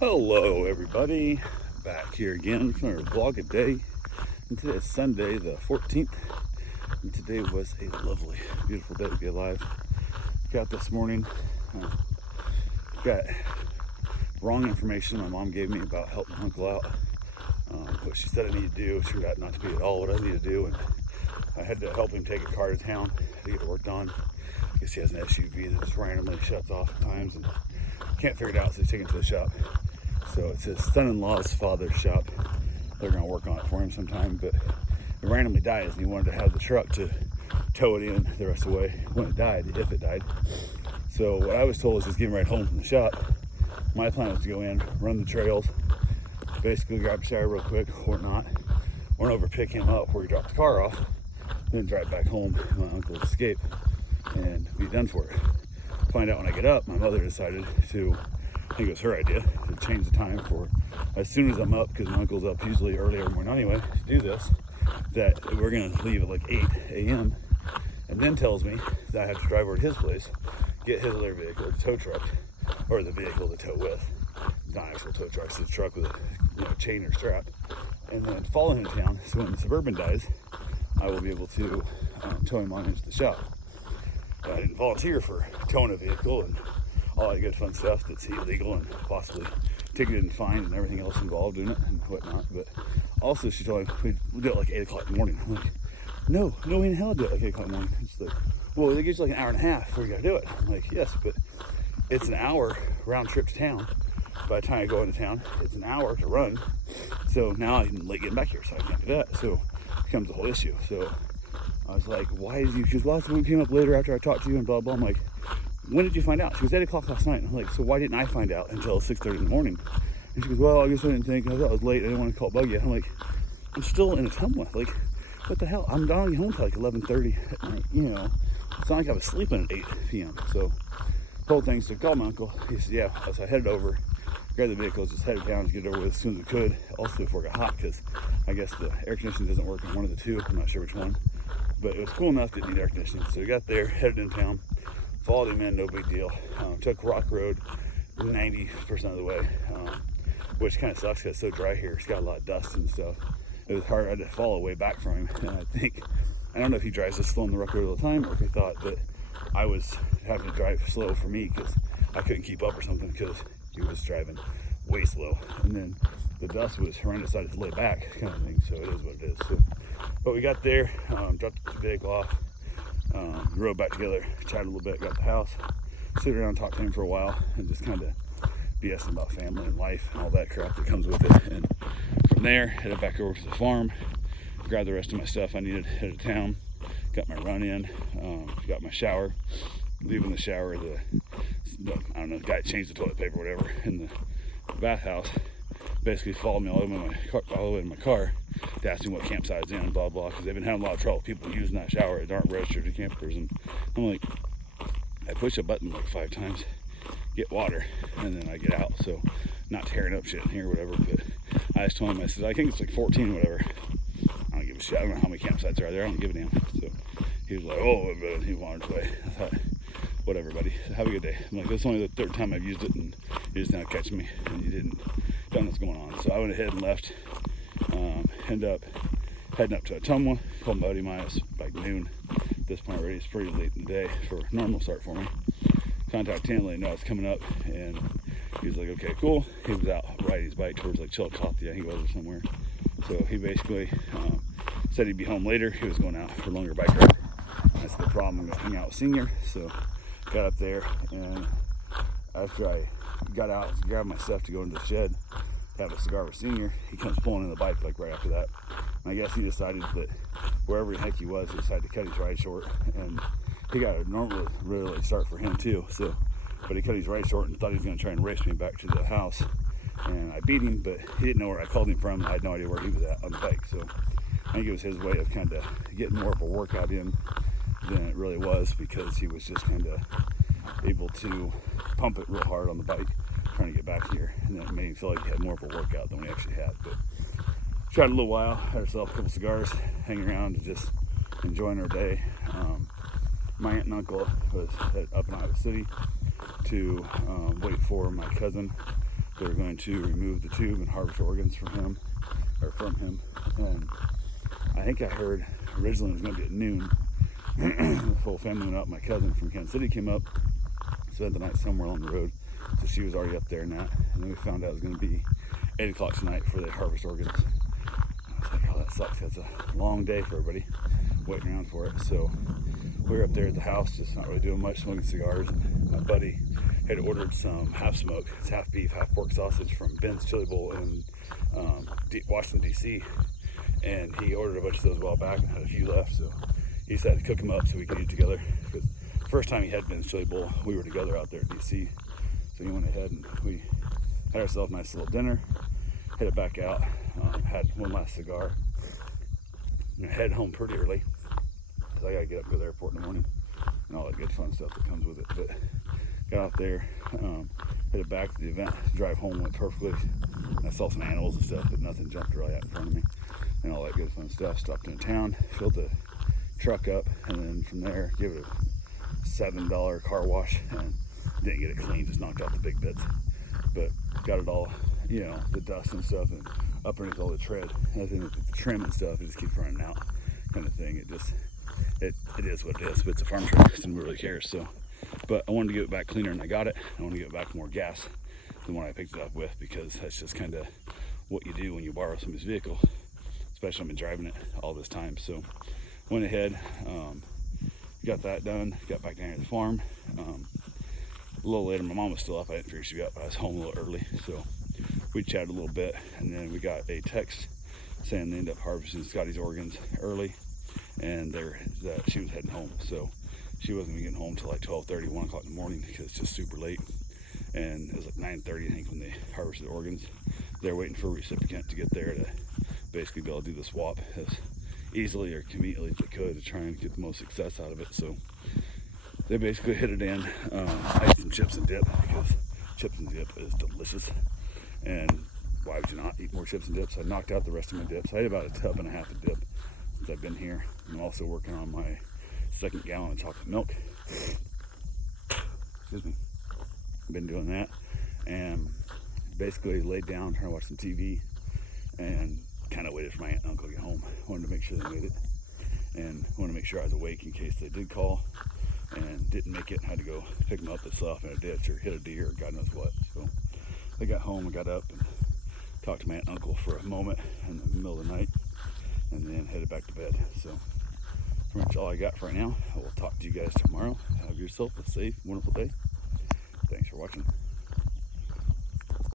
Hello everybody, back here again for our vlog a day. And today is Sunday the 14th, and today was a lovely, beautiful day to be alive. Got this morning, got wrong information my mom gave me about helping my uncle out. What she said I need to do turned out not to be at all what I need to do, and I had to help him take a car to town to get it worked on. I guess he has an SUV that just randomly shuts off at times and can't figure it out, so he's taking it to the shop. So it's his son-in-law's father's shop. They're gonna work on it for him sometime, but it randomly dies, and he wanted to have the truck to tow it in the rest of the way when it died, if it died. So what I was told is just getting right home from the shop. My plan was to go in, run the trails, basically grab a shower real quick, or not, run over, pick him up where he dropped the car off, then drive back home, my uncle's escape, and be done for it. Find out when I get up, my mother decided to, I think it was her idea, to change the time for as soon as I'm up, because my uncle's up usually early every morning anyway to do this, that we're gonna leave at like 8 a.m. and then tells me that I have to drive over to his place, get his other vehicle, the tow truck, or the vehicle to tow with. It's not actual tow truck, it's a truck with a chain or strap, and then follow him to town, so when the Suburban dies, I will be able to tow him on into the shop. I didn't volunteer for towing a vehicle and all that good fun stuff that's illegal and possibly ticketed and fined and everything else involved in it and whatnot. But also she told me we'd do it like 8 o'clock in the morning. I'm like, no way in hell I'd do it like 8 o'clock in the morning. She's like, well, it gives you like an hour and a half before you gotta do it. I'm like, yes, but it's an hour round trip to town. By the time I go into town, it's an hour to run. So now I'm late getting back here, so I can't do that. So it becomes a whole issue. So I was like, why did you? She goes, well, we came up later after I talked to you and blah, blah. I'm like, when did you find out? She goes, 8 o'clock last night. And I'm like, so why didn't I find out until 6:30 in the morning? And she goes, well, I guess I didn't think. I thought it was late. I didn't want to call bug you. I'm like, I'm still in Ottumwa. Like, what the hell? I'm not home till like 11:30 at night. It's not like I was sleeping at 8 p.m. So the whole thing, so I called my uncle. He said, yeah. So I headed over, grabbed the vehicles, just headed down to get it over with as soon as we could. Also before it got hot, because I guess the air conditioning doesn't work in one of the two. I'm not sure which one. But it was cool enough, didn't need air conditioning. So we got there, headed in town, followed him in, no big deal. Took Rock Road 90% of the way, which kind of sucks because it's so dry here. It's got a lot of dust and stuff. It was hard. I had to follow way back from him. And I don't know if he drives this slow on the Rock Road all the time, or if he thought that I was having to drive slow for me because I couldn't keep up or something, because he was driving way slow. And then the dust was horrendous. I had to lay back kind of thing. So it is what it is. So, but we got there, dropped the vehicle off, rode back together, chatted a little bit, got to the house, sit around, talked to him for a while, and just kind of BSing about family and life and all that crap that comes with it. And from there, headed back over to the farm, grabbed the rest of my stuff I needed, headed to town, got my run in, got my shower. Leaving the shower, the guy changed the toilet paper, whatever, in the bathhouse. Basically followed me all the way in my car to ask me what campsite I was in, blah blah, because they've been having a lot of trouble with people using that shower that aren't registered as campers. And I'm like, I push a button like 5 times, get water, and then I get out. So not tearing up shit in here or whatever. But I just told him, I said, I think it's like 14 or whatever. I don't give a shit. I don't know how many campsites are there. I don't give a damn. So he was like, oh, but he wandered away. I thought, whatever, buddy. Have a good day. I'm like, that's only the 3rd time I've used it, and you just now catch me, and you don't know what's going on. So I went ahead and left. Ended up heading up to Ottumwa. Called my buddy of mine. It's like noon at this point already. It's pretty late in the day for a normal start for me. Contacted him, let him know I was coming up, and he was like, okay, cool. He was out riding his bike towards like Chillicothe, I think he was, or somewhere. So he basically said he'd be home later. He was going out for a longer bike ride. That's the problem. I'm going to hang out with Senior. So got up there, and after I got out, grabbed my stuff to go into the shed, have a cigar with Senior, he comes pulling in the bike like right after that. And I guess he decided that wherever the heck he was, he decided to cut his ride short, and he got a normal really late start for him too. So, but he cut his ride short and thought he was going to try and race me back to the house, and I beat him, but he didn't know where I called him from. I had no idea where he was at on the bike. So I think it was his way of kind of getting more of a workout in than it really was, because he was just kind of able to pump it real hard on the bike trying to get back here, and then it made him feel like he had more of a workout than we actually had. But tried a little while, had ourselves a couple cigars, hanging around and just enjoying our day. My aunt and uncle was up in Iowa City to wait for my cousin They're going to remove the tube and harvest organs from him. And I think I heard originally it was going to be at noon. The whole family went up. My cousin from Kansas City came up, spent the night somewhere on the road, so she was already up there and that. And then we found out it was going to be 8 o'clock tonight before they harvest organs. I was like, oh, that sucks. That's a long day for everybody waiting around for it. So we were up there at the house, just not really doing much, smoking cigars. And my buddy had ordered some half smoke. It's half beef, half pork sausage from Ben's Chili Bowl in Washington, D.C. And he ordered a bunch of those a while back and had a few left. So he decided to cook them up so we could eat together. Because the first time he had Ben's Chili Bowl, we were together out there at D.C. So he went ahead and we had ourselves a nice little dinner, headed back out, had one last cigar, and head home pretty early. So I gotta get up and go to the airport in the morning and all that good fun stuff that comes with it. But got out there, headed back to the event. Drive home went perfectly. I saw some animals and stuff, but nothing jumped really out in front of me and all that good fun stuff. Stopped in town, filled the truck up, and then from there give it a $7 car wash and didn't get it clean, just knocked out the big bits, but got it all, the dust and stuff and up underneath all the tread. And I think with the trim and stuff, it just keeps running out kind of thing. It is what it is, but it's a farm truck, so nobody really cares. So, but I wanted to get it back cleaner and I got it. I want to get it back more gas than what I picked it up with, because that's just kind of what you do when you borrow somebody's vehicle, especially I've been driving it all this time. So went ahead, got that done, got back down here to the farm. A little later, my mom was still up. I didn't figure she'd be up. I was home a little early, so we chatted a little bit, and then we got a text saying they ended up harvesting Scotty's organs early, and she was heading home. So she wasn't even getting home till like 12:30, 1 o'clock in the morning, because it's just super late. And it was like 9:30, I think, when they harvested the organs. They're waiting for a recipient to get there to basically be able to do the swap as easily or conveniently as they could to try and get the most success out of it. So they basically hit it in. I ate some chips and dip because chips and dip is delicious. And why would you not eat more chips and dips? I knocked out the rest of my dips. I ate about a tub and a half of dip since I've been here. I'm also working on my 2nd gallon of chocolate milk. Excuse me. I've been doing that and basically laid down trying to watch some TV and kind of waited for my aunt and uncle to get home. Wanted to make sure they made it and wanted to make sure I was awake in case they did call and didn't make it and had to go pick them up. They fell off in a ditch or hit a deer or God knows what. So they got home and got up and talked to my aunt and uncle for a moment in the middle of the night and then headed back to bed. So pretty much all I got for right now. I will talk to you guys tomorrow. Have yourself a safe, wonderful day. Thanks for watching.